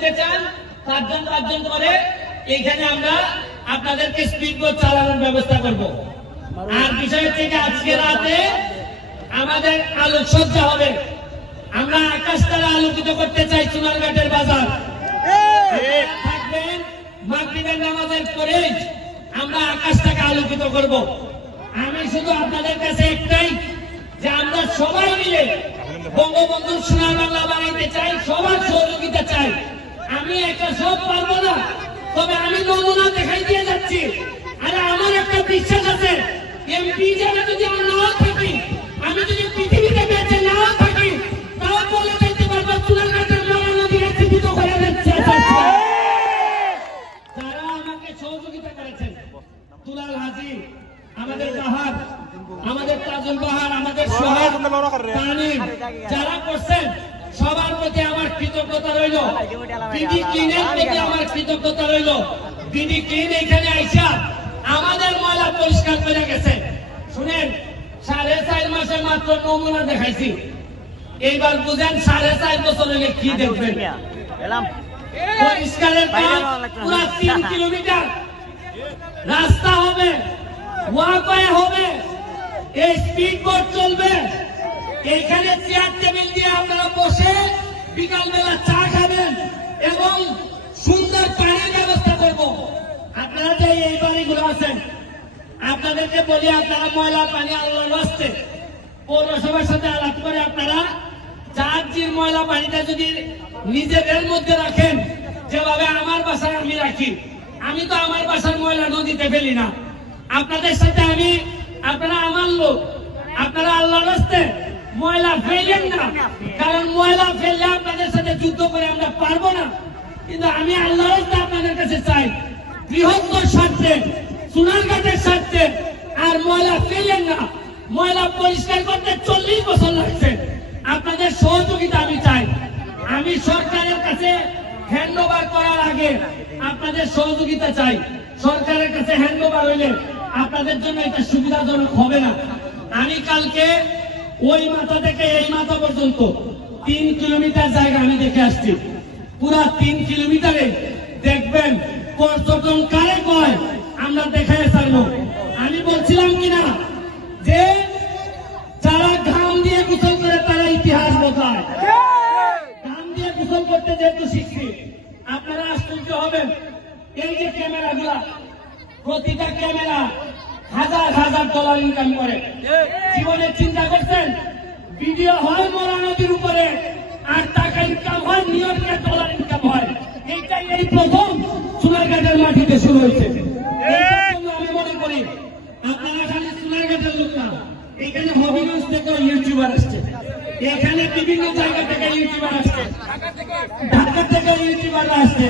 করতে চান 5 জন করে এইখানে আমরা আপনাদেরকে স্পিড বোট চালানোর ব্যবস্থা করব। আর বিষয় হচ্ছে আজকে রাতে আমাদের আলোকসজ্জা হবে। আমরা আকাশটাকে আলোকিত করতে চাই। সোনারঘাটের বাজার থাকবেন, মাগরিবের নামাজের পরে আমরা আকাশটাকে আলোকিত করব। আমি শুধু আপনাদের কাছে একটাই, যে আমরা সবাই মিলে বঙ্গবন্ধুর সোনার বাংলা বানাইতে চাই, সবার সহযোগিতা চাই। আমি একা সব পারবো না, তবে আমি নমুনা দেখাই দিয়ে যাচ্ছি। আরে আমার একটা বিশ্বাস আছে, এমপি হিসেবে যদি আমি নাও থাকি, আমি যদি পৃথিবীতে বেঁচে নাও থাকি, তাও বলে দিতে পারবো সোনারঘাটের মরা নদীকে জীবিত করে দিচ্ছে। যারা আমাকে সহযোগিতা করেছেন, দুলাল হাজি, আমাদের বাহার, আমাদের তাজুল বাহার, আমাদের সোহাগ, তানিম, যারা করছেন সবার প্রতি আমার কৃতজ্ঞতা রইল। বিডি ক্লিনের প্রতি আমার কৃতজ্ঞতা রইল। বিডি ক্লিন এখানে আইসা আমাদের ময়লা পরিষ্কার করে গেছে। শুনেন, 4.5 মাসে মাত্র নমুনা দেখাইছি। এইবার বুঝেন 4.5 বছর হলে কি দেখবেন। পরিষ্কারের কাজ পুরা 3 কিলোমিটার রাস্তা হবে, ওয়াকওয়ে হবে, এই স্পিড বোট চলবে। এখানে চেয়ার টেবিল দিয়ে আপনারা বসে বিকালবেলা চা খাবেন এবং সুন্দর পানির ব্যবস্থা করব। আপনারা যে এই বাড়িগুলো আছেন, আপনাদেরকে বলি, আপনারা ময়লা পানি আল্লাহর রাস্তে পৌরসভার সাথে আলাপ করে আপনারা চার্জির ময়লা পানিটা যদি নিজেদের মধ্যে রাখেন, যেভাবে আমার বাসায় আমি রাখি। আমি তো আমার বাসার ময়লা নদীতে ফেলি না। আপনাদের সাথে আমি, আপনারা আমার লোক, আপনারা আল্লাহর রাস্তে ময়লা ফেলেন না, কারণ ময়লা ফেললে আপনাদের সাথে যুদ্ধ করে আমরা পারবো না। কিন্তু আমি আল্লাহর রাস্তে আপনাদের কাছে চাই, বৃহত্তর স্বার্থে, সোনারঘাটের স্বার্থে আর ময়লা ফেলেন না। ময়লা পরিষ্কার করতে 40 বছর লাগছে। আপনাদের সহযোগিতা আমি চাই। আমি সরকারের কাছে হ্যান্ড ওভার করার আগে আপনাদের সহযোগিতা চাই। সরকারের কাছে হ্যান্ড ওভার হইলে আপনাদের জন্য এটা সুবিধাজনক হবে না। আমি কালকে ওই মাথা থেকে এই মাথা পর্যন্ত 3 কিলোমিটার জায়গা আমি দেখে আসছি। পুরা 3 কিলোমিটারে দেখবেন পর্যটন কারে কয় আমরা দেখাই ছাড়বো। আমি বলছিলাম কিনা যে যারা ঘাম দিয়ে গোসল করে তারা ইতিহাস বোঝায়। ঘাম দিয়ে গোসল করতে যেহেতু শিখছি, আপনারা আশ্চর্য হবেন। এই যে ক্যামেরাগুলা, প্রতিটা ক্যামেরা $1000 ইনকাম করে। জীবনে চিন্তা করছেন, ভিডিও হয় মরা নদীর উপরে আর টাকা ইনকাম হয়, নিউইয়র্কের ডলার ইনকাম হয়। এইটাই এই প্রথম সোনারঘাটের মাটিতে শুরু হয়েছে। আমি মনে করি আপনারা খালি সোনারঘাটের লোক না, এখানে হবিগঞ্জ থেকে ইউটিউবার আসছে, এখানে বিভিন্ন জায়গা থেকে ইউটিউবার আসছে, ঢাকা থেকে ইউটিউবার আসছে।